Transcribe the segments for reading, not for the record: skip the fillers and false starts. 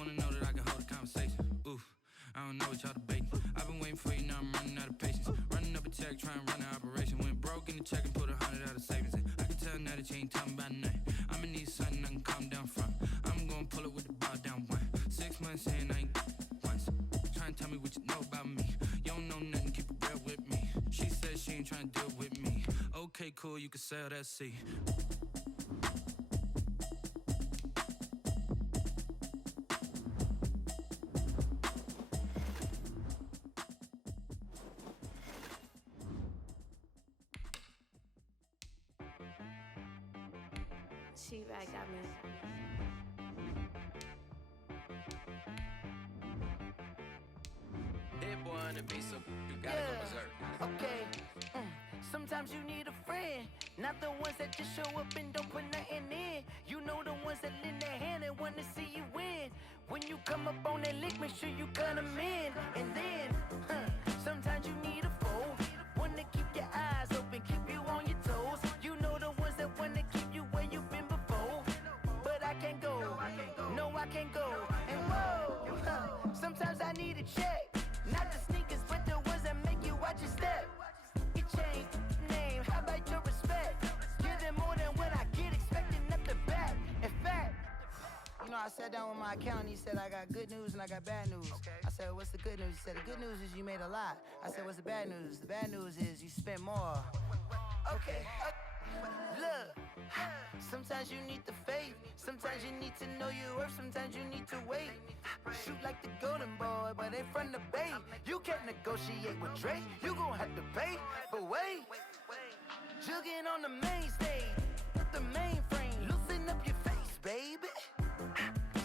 wanna know that I can hold a conversation. Oof, I don't know what y'all debating. I've been waiting for you, now I'm running out of patience. Running up a check, trying to run an operation. Went broke in the check and put 100 out of savings in. I can tell now that you ain't talking about nothing. I'ma need something I can calm down from. I'm gonna pull it with the bar down one. 6 months in, I ain't once. Trying to tell me what you know about me. You don't know nothing, keep it real with me. She said she ain't trying to deal with me. Okay, cool, you can sell that seat. She-Rag got me. That boy on the beat, so you gotta go berserk. Okay. Sometimes you need a friend, not the ones that just show up and don't put nothing in. You know the ones that lend their hand and wanna see you win. When you come up on that lick, make sure you cut them in. And then, sometimes you need a foe, one to keep your eyes open, keep you on your toes. You know the ones that wanna keep you where you've been before. But I can't go, no I can't go. And whoa, sometimes I need a check. Not the sneakers, but the ones that make you watch your step. You change name, how about your respect? Give them more than what I get, expecting at the back. In fact, you know, I sat down with my accountant, he said I got good news and I got bad news. I said, what's the good news? He said, the good news is you made a lot. I said, what's the bad news? The bad news is you spent more. Okay, look, sometimes you need the faith, sometimes you need to know your worth, sometimes you need to wait. Shoot like the golden boy, but they from the bay. You can't negotiate with Drake, you gon' have to pay. But wait, jugging on the main stage, with the mainframe, loosen up your face, baby.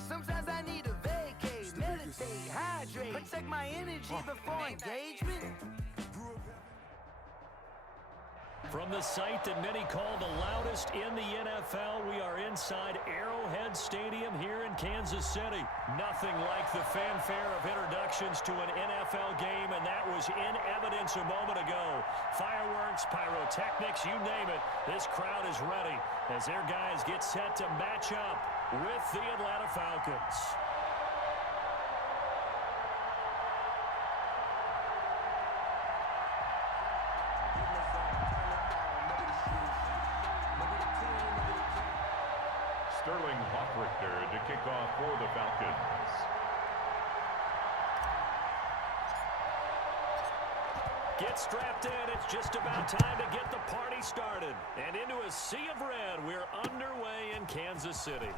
Sometimes I need a vacate, meditate, hydrate, protect my energy before engagement. From the site that many call the loudest in the NFL, we are inside Arrowhead Stadium here in Kansas City. Nothing like the fanfare of introductions to an NFL game, and that was in evidence a moment ago. Fireworks, pyrotechnics, you name it. This crowd is ready as their guys get set to match up with the Atlanta Falcons. Sterling Hockrichter to kick off for the Falcons. Get strapped in. It's just about time to get the party started. And into a sea of red, we're underway in Kansas City.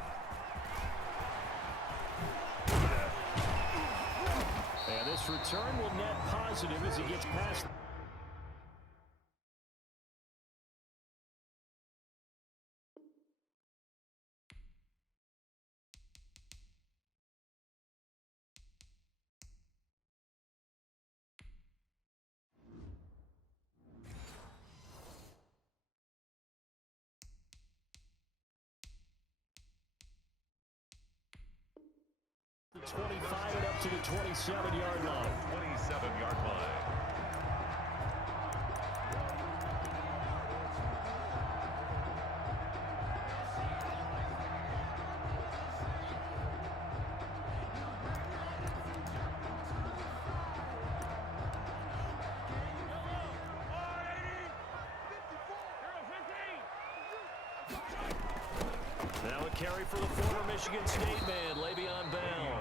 And this return will net positive as he gets past. The 25 and up to the 27-yard line. 27-yard line. Now a carry for the former Michigan State man, Le'Veon Bell.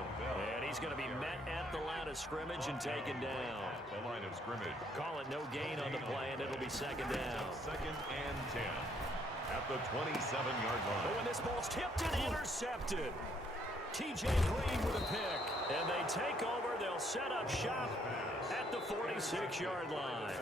And he's going to be met at the line of scrimmage and taken down. The line of scrimmage. Call it no gain on the play, and it'll be second down. Second and 10 at the 27-yard line. But when this ball's tipped and intercepted, T.J. Green with a pick. And they take over. They'll set up shop at the 46-yard line.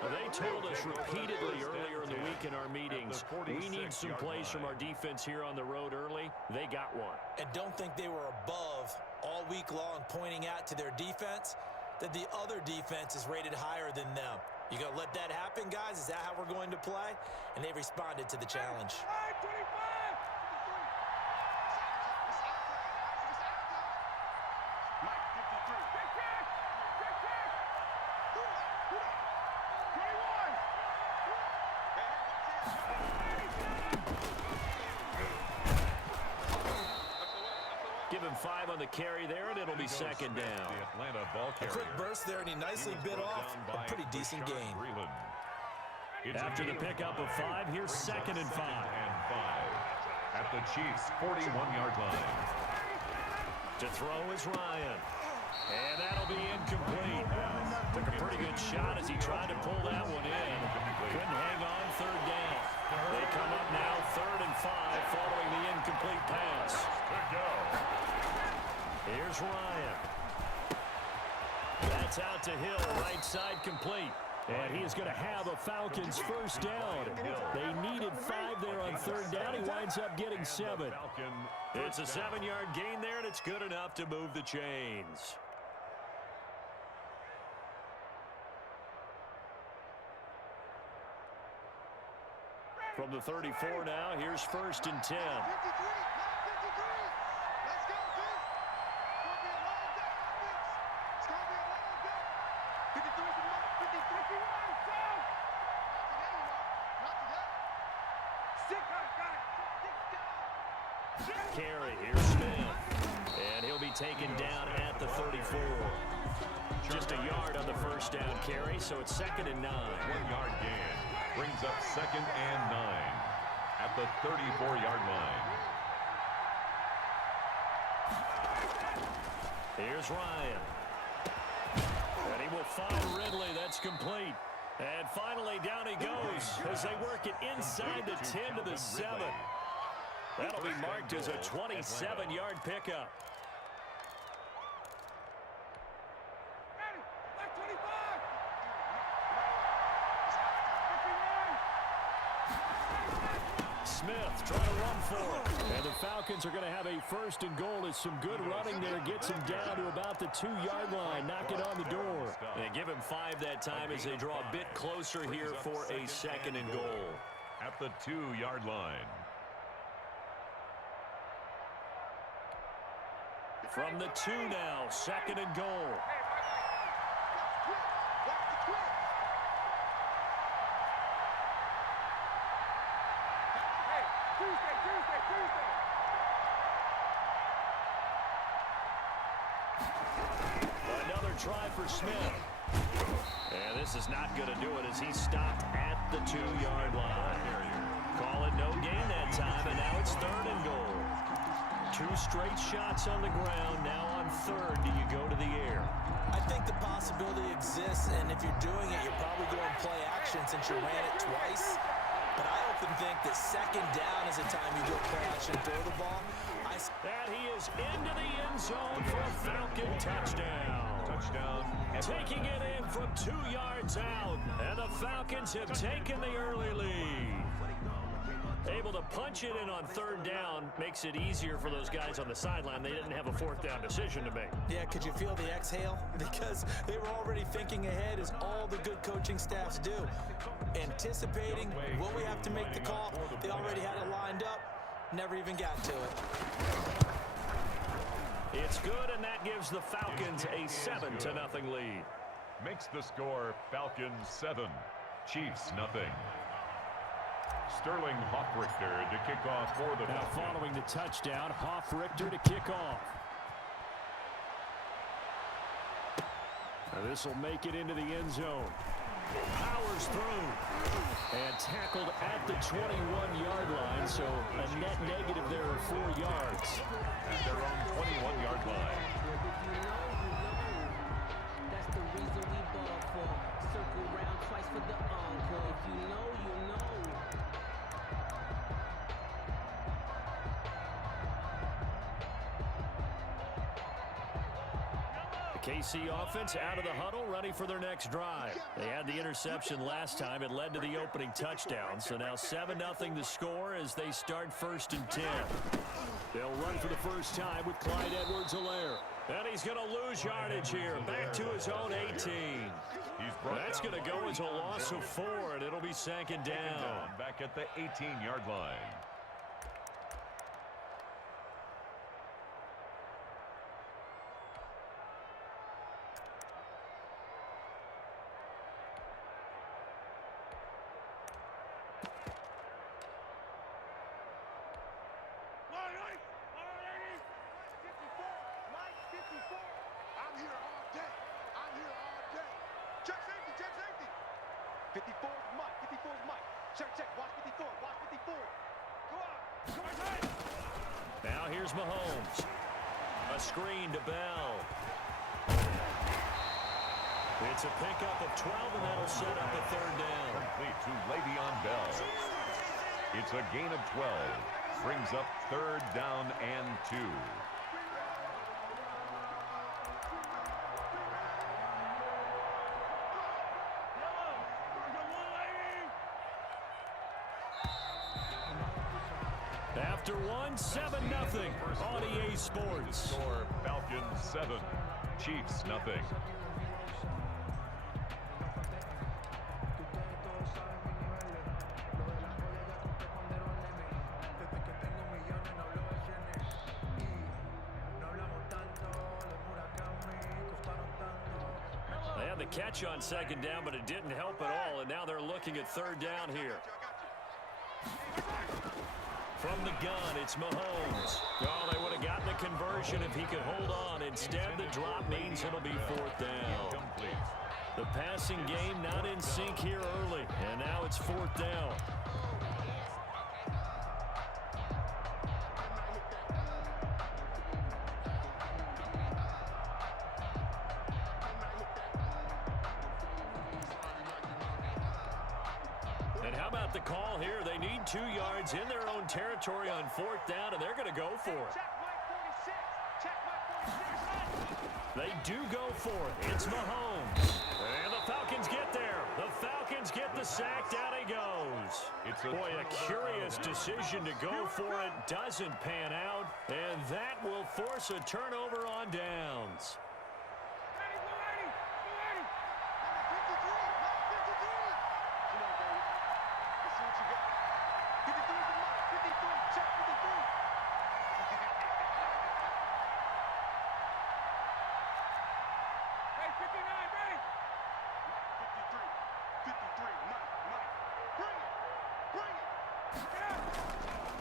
They told us repeatedly earlier in the week in our meetings, we need some plays from our defense here on the road early. They got one. And don't think they were above all week long pointing out to their defense that the other defense is rated higher than them. You going to let that happen, guys? Is that how we're going to play? And they responded to the challenge. give him 5 on the carry there, and it'll be second down. The Atlanta ball A carrier. quick burst there, and he nicely bit off a pretty decent gain. After the pickup of 5, here's second and 5. At the Chiefs' 41-yard line. To throw is Ryan. And that'll be incomplete. Took a pretty good shot as he tried to pull that one in. Couldn't hang on, third down. They come up now, 3rd and 5, following the incomplete pass. Here's Ryan. That's out to Hill, right side complete. And he is going to have a Falcons first down. They needed 5 there on 3rd down. He winds up getting 7. It's a 7-yard gain there, and it's good enough to move the chains. From the 34 now, here's 1st and 10. Carry, here's Smith. And he'll be taken down at the 34. Just a yard on the first down carry, so it's 2nd and 9. 1-yard gain brings up 2nd and 9 at the 34-yard line. Here's Ryan. And he will find Ridley. That's complete. And finally, down he goes as they work it inside the 10 to the 7. That'll be marked as a 27-yard pickup. Smith trying to run for it. And the Falcons are going to have a 1st and goal as some good running there gets him down to about the 2-yard line. Knock it on the door. And give him 5 that time as they draw a bit closer here for a 2nd and goal. At the 2-yard line. From the 2 now, 2nd and goal. Another try for Smith. And this is not going to do it as he stopped at the 2-yard line. Call it no gain that time, and now it's 3rd and goal. 2 straight shots on the ground. Now on 3rd, do you go to the air? I think the possibility exists, and if you're doing it, you're probably going play action since you ran it twice. But I often think that 2nd down is the time you go play action, throw the ball. And he is into the end zone for a Falcon touchdown. Taking it in from 2 yards out. And the Falcons have taken the early lead. Able to punch it in on 3rd down makes it easier for those guys on the sideline. They didn't have a 4th down decision to make. Yeah, could you feel the exhale? Because they were already thinking ahead, as all the good coaching staffs do. Anticipating, will we have to make the call? They already had it lined up. Never even got to it. It's good, and that gives the Falcons a 7-0 lead. Makes the score Falcons 7, Chiefs 0. Sterling Hoffrichter to kick off for the Now Falcons. following the touchdown, Hoffrichter to kick off. Now this will make it into the end zone. Powers through. And tackled at the 21-yard line, so a net negative there of 4 yards. At their own 21-yard line. That's the reason we ball for. Circle round twice for the encore. If you know, you know. KC offense out of the huddle, ready for their next drive. They had the interception last time. It led to the opening touchdown. So now 7-0 the score as they start 1st and 10. They'll run for the first time with Clyde Edwards-Helaire. And he's going to lose yardage here. Back to his own 18. That's going to go as a loss of 4, and it'll be 2nd down. Back at the 18-yard line. 54 is Mike. 54 is Mike. Check. Watch 54. Watch 54. Go out. Now here's Mahomes. A screen to Bell. It's a pickup of 12, and that'll set up a third down. Complete to Le'Veon Bell. It's a gain of 12. Brings up third down and 2. After one, 7-0 on EA Sports. Score Falcons 7, Chiefs nothing. They had the catch on second down, but it didn't help at all, and now they're looking at third down here. From the gun, it's Mahomes. Oh, they would have gotten the conversion if he could hold on. Instead, the drop means it'll be fourth down. The passing game not in sync here early, and now it's fourth down. And how about the call here? They need 2 yards in their own territory on fourth down, and they're going to go for it. They do go for it. It's Mahomes. And the Falcons get there. The Falcons get the sack. Down he goes. Boy, a curious decision to go for it. Doesn't pan out. And that will force a turnover on downs.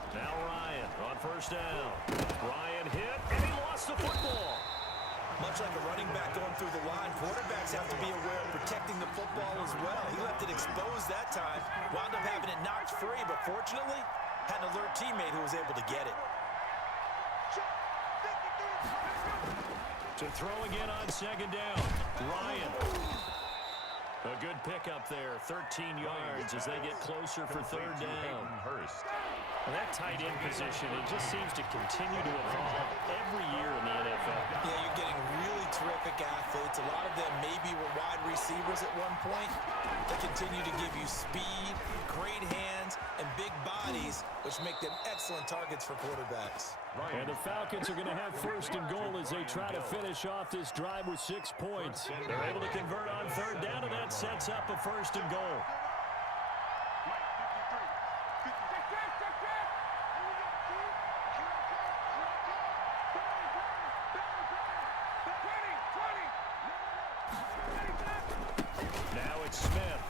Now Ryan on first down. Ryan hit, and he lost the football. Much like a running back going through the line, quarterbacks have to be aware of protecting the football as well. He left it exposed that time, wound up having it knocked free, but fortunately, had an alert teammate who was able to get it. To throw again on second down. Ryan. A good pickup there, 13 yards as they get closer for third down. Well, that tight end position, it just seems to continue to evolve every year in the NFL. Yeah, you're getting really terrific athletes. A lot of them maybe were wide receivers at one point. They continue to give you speed, great hands, and big bodies, which make them excellent targets for quarterbacks. And the Falcons are going to have first and goal as they try to finish off this drive with 6 points. They're able to convert on third down, and that sets up a first and goal. Now it's Smith.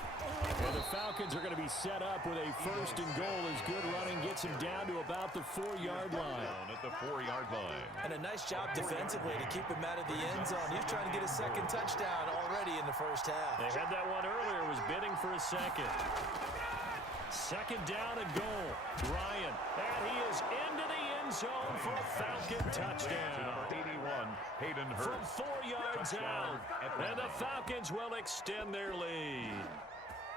And the Falcons are going to be set up with a first and goal as good running gets him down to about the 4-yard line. At the 4-yard line. And a nice job defensively to keep him out of the end zone. He's trying to get a second touchdown already in the first half. They had that one earlier, was bidding for a second. Second down and goal. Ryan, and he is into the end zone for a Falcon touchdown. Number 81, Hayden Hurst. From 4 yards out, and the Falcons will extend their lead.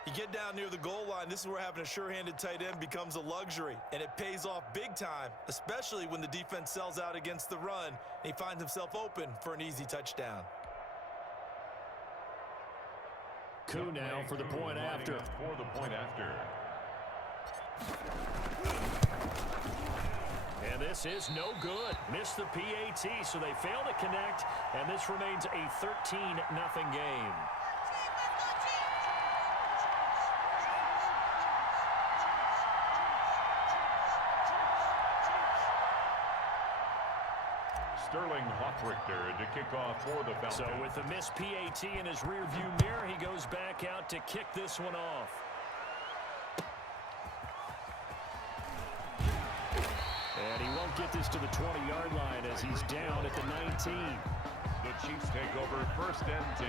You get down near the goal line, this is where having a sure-handed tight end becomes a luxury, and it pays off big time, especially when the defense sells out against the run, and he finds himself open for an easy touchdown. Koo now for the point after. For the point after. And this is no good. Missed the PAT, so they fail to connect, and this remains a 13-0 game. Sterling Hockrichter to kick off for the Falcons. So with the missed PAT in his rearview mirror, he goes back out to kick this one off. And he won't get this to the 20-yard line as he's down at the 19. The Chiefs take over first and 10.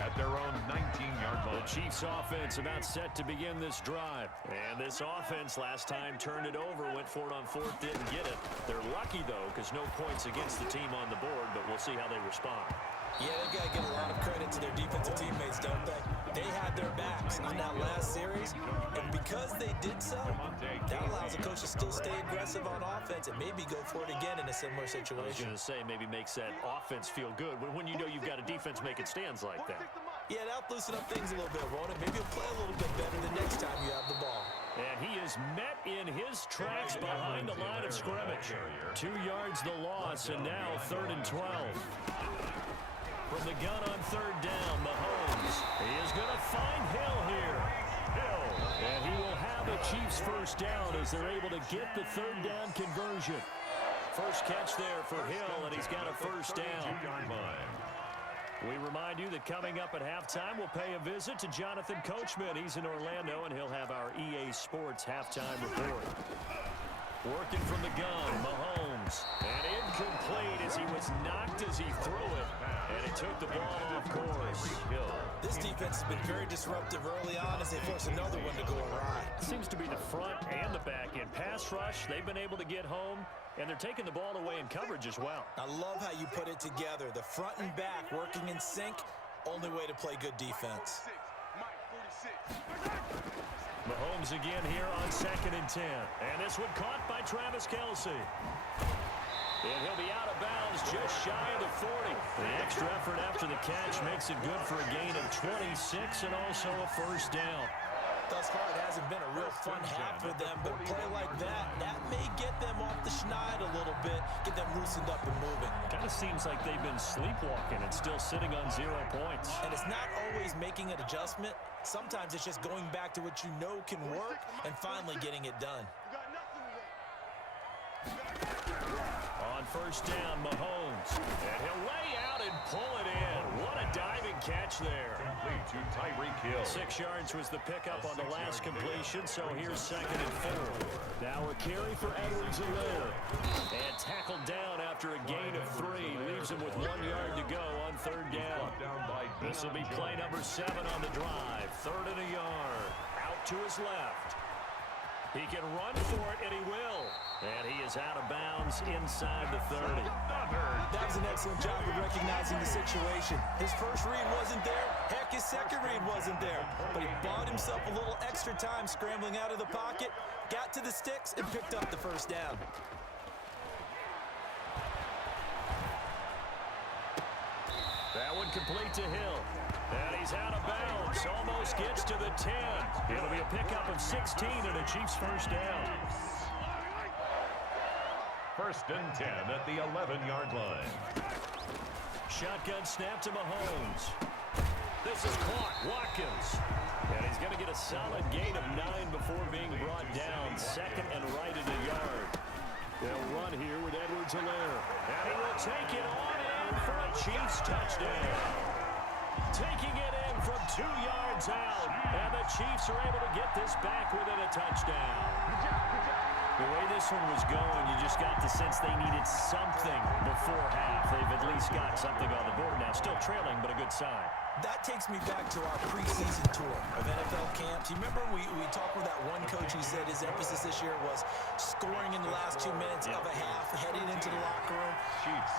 at their own 19-yard line. The Chiefs offense about set to begin this drive. And this offense last time turned it over, went for it on fourth, didn't get it. They're lucky, though, because no points against the team on the board, but we'll see how they respond. Yeah, they've got to give a lot of credit to their defensive teammates, don't they? They had their backs on that last series, and because they did so, that allows the coach to still stay aggressive on offense and maybe go for it again in a similar situation. I was going to say, maybe makes that offense feel good when you know you've got a defense making stands like that. Yeah, that'll loosen up things a little bit, won't it? Maybe you'll play a little bit better the next time you have the ball. And he is met in his tracks behind the line of scrimmage. 2 yards the loss, and now 3rd and 12. From the gun on 3rd down, Mahomes. He is going to find Hill here. Hill. And he will have a Chiefs first down as they're able to get the 3rd down conversion. First catch there for Hill, and he's got a first down. We remind you that coming up at halftime, we'll pay a visit to Jonathan Coachman. He's in Orlando, and he'll have our EA Sports halftime report. Working from the gun, Mahomes. And incomplete as he was knocked as he threw it. And it took the ball off course. This defense has been very disruptive early on as they force another one to go awry. Seems to be the front and the back end. Pass rush, they've been able to get home. And they're taking the ball away in coverage as well. I love how you put it together. The front and back working in sync. Only way to play good defense. Mahomes again here on 2nd and 10. And this one caught by Travis Kelce. And he'll be out of bounds just shy of the 40. The extra effort after the catch makes it good for a gain of 26 and also a first down. Thus far, it hasn't been a real fun half for them, but play like that may get them off the schneid a little bit, get them loosened up and moving. Kind of seems like they've been sleepwalking and still sitting on 0 points. And it's not always making an adjustment. Sometimes it's just going back to what you know can work and finally getting it done. On first down, Mahomes. And he'll lay out and pull it in. What a diving catch there. Complete to Tyreek Hill. 6 yards was the pickup on the last completion, so here's 2nd and 4. Now a carry for Edwards-Helaire. And tackled down after a gain of 3. Leaves him with 1 yard to go on 3rd down. This will be play number 7 on the drive. 3rd and a yard. Out to his left. He can run for it, and he will. And he is out of bounds inside the 30. That was an excellent job of recognizing the situation. His first read wasn't there. Heck, his second read wasn't there. But he bought himself a little extra time scrambling out of the pocket, got to the sticks, and picked up the first down. That one complete to Hill. And he's out of bounds. Almost gets to the 10. It'll be a pickup of 16 and a Chiefs first down. 1st and 10 at the 11-yard line. Shotgun snap to Mahomes. This is caught. Watkins. And he's going to get a solid gain of 9 before being brought down. 2nd and right at a yard. They'll run here with Edwards-Helaire. And he will take it on in for a Chiefs touchdown. Taking it in from 2 yards out. And the Chiefs are able to get this back within a touchdown. The way this one was going, you just got the sense they needed something before half. They've at least got something on the board now. Still trailing, but a good sign. That takes me back to our preseason tour of NFL camps. You remember we talked with that one coach who said his emphasis this year was scoring in the last 2 minutes of a half, heading into the locker room.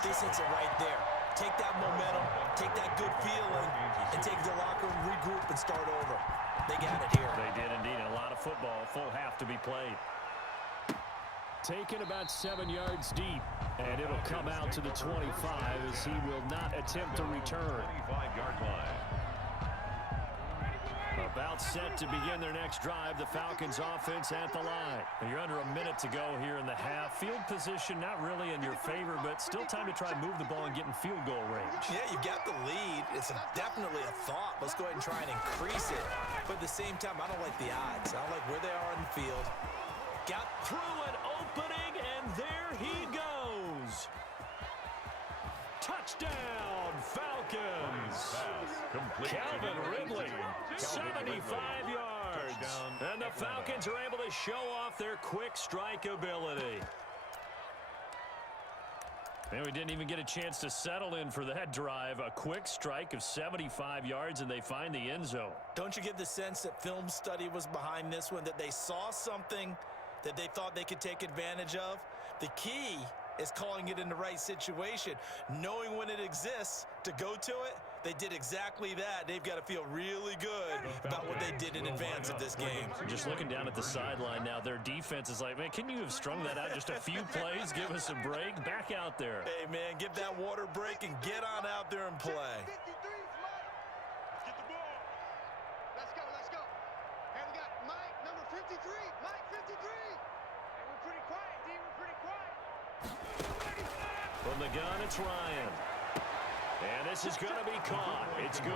This hits it right there. Take that momentum, take that good feeling, and take the locker room, regroup, and start over. They got it here. They did indeed. A lot of football, full half to be played. Taken about 7 yards deep, and it'll come out to the 25 as he will not attempt to return. 25-yard line. About set to begin their next drive, the Falcons offense at the line. You're under a minute to go here in the half. Field position not really in your favor, but still time to try and move the ball and get in field goal range. Yeah, you've got the lead. It's definitely a thought. Let's go ahead and try and increase it. But at the same time, I don't like the odds. I don't like where they are on the field. Got through an opening, and there he goes. Touchdown, Falcons. Calvin Ridley, 75 yards. And the Falcons are able to show off their quick strike ability. And we didn't even get a chance to settle in for that drive. A quick strike of 75 yards, and they find the end zone. Don't you get the sense that film study was behind this one, that they saw something that they thought they could take advantage of? The key is calling it in the right situation, knowing when it exists to go to it. They did exactly that. They've got to feel really good about what they did in advance of this game. Just looking down at the sideline now, their defense is like, man, can you have strung that out just a few plays? Give us a break. Back out there. Hey, man, give that water break and get on out there and play. Get the ball. Let's go, let's go. And we got Mike, number 53. Mike, 53. And we're pretty quiet, D. We're pretty quiet. From the gun, it's Ryan. And this is going to be caught. It's good.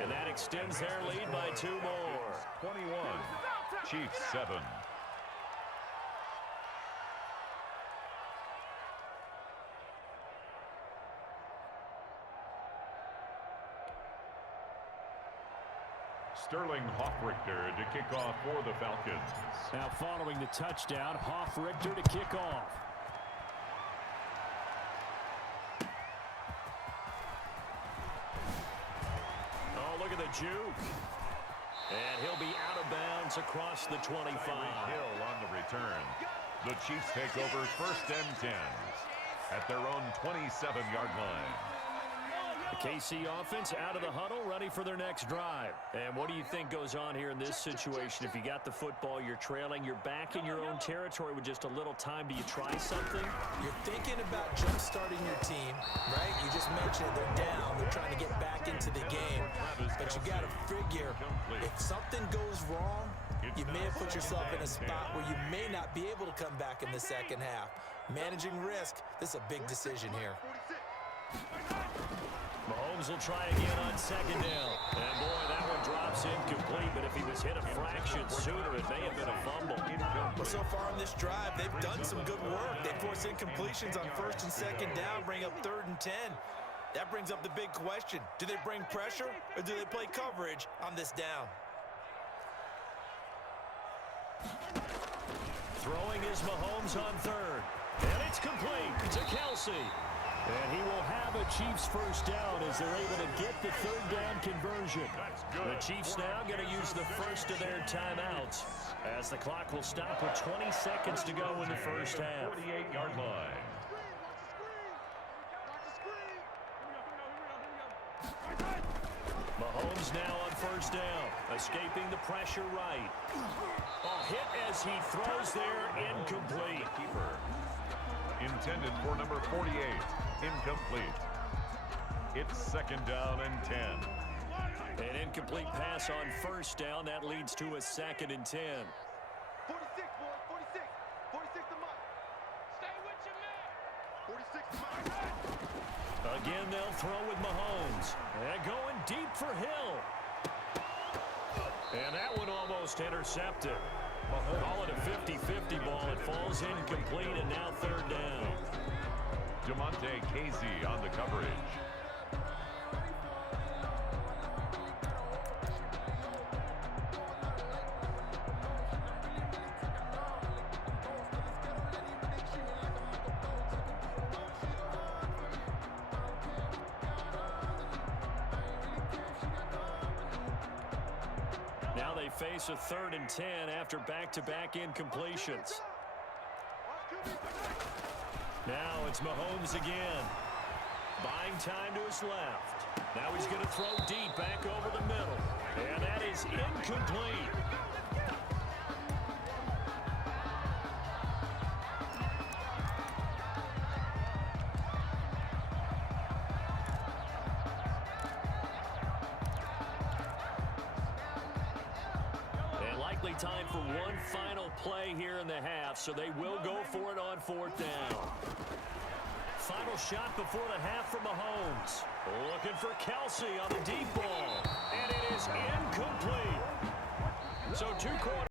And that extends their lead by 2 more. 21, Chiefs 7. Sterling Hoffrichter to kick off for the Falcons. Now following the touchdown, Hoffrichter to kick off. Look at the juke. And he'll be out of bounds across the 25. Hill on the return. The Chiefs take over 1st and 10 at their own 27-yard line. The KC offense out of the huddle, ready for their next drive. And what do you think goes on here in this situation? If you got the football, you're trailing, you're back in your own territory with just a little time. Do you try something? You're thinking about jump-starting your team, right? You just mentioned they're down. They're trying to get back into the game. But you got to figure, if something goes wrong, you may have put yourself in a spot where you may not be able to come back in the second half. Managing risk, this is a big decision here. Mahomes will try again on 2nd down. And boy, that one drops incomplete, but if he was hit a fraction sooner, it may have been a fumble. Well, so far on this drive, they've done some good work. They force incompletions on 1st and 2nd down, bring up 3rd and 10. That brings up the big question. Do they bring pressure or do they play coverage on this down? Throwing is Mahomes on 3rd. And it's complete to Kelsey. And he will have a Chiefs 1st down as they're able to get the 3rd down conversion. The Chiefs now going to use the first of their timeouts as the clock will stop with 20 seconds to go in the 1st half. 48-yard line. Mahomes now on 1st down, escaping the pressure right. A hit as he throws there, incomplete. Keeper intended for number 48. Incomplete. It's 2nd down and 10. An incomplete pass on 1st down. That leads to a 2nd and 10. 46, boys, 46. 46 to Mike. Stay with your man. 46 to Mike. Again, they'll throw with Mahomes. And going deep for Hill. And that one almost intercepted. Call it a 50-50 ball. It falls incomplete, and now 3rd down. Demonte Casey on the coverage. Now they face a 3rd and 10 after back-to-back incompletions. Now it's Mahomes again. Buying time to his left. Now he's going to throw deep back over the middle. And that is incomplete. And likely time for one final play here in the half, so they will go for it on 4th down. Final shot before the half from Mahomes. Looking for Kelsey on the deep ball. And it is incomplete. So 2 quarters.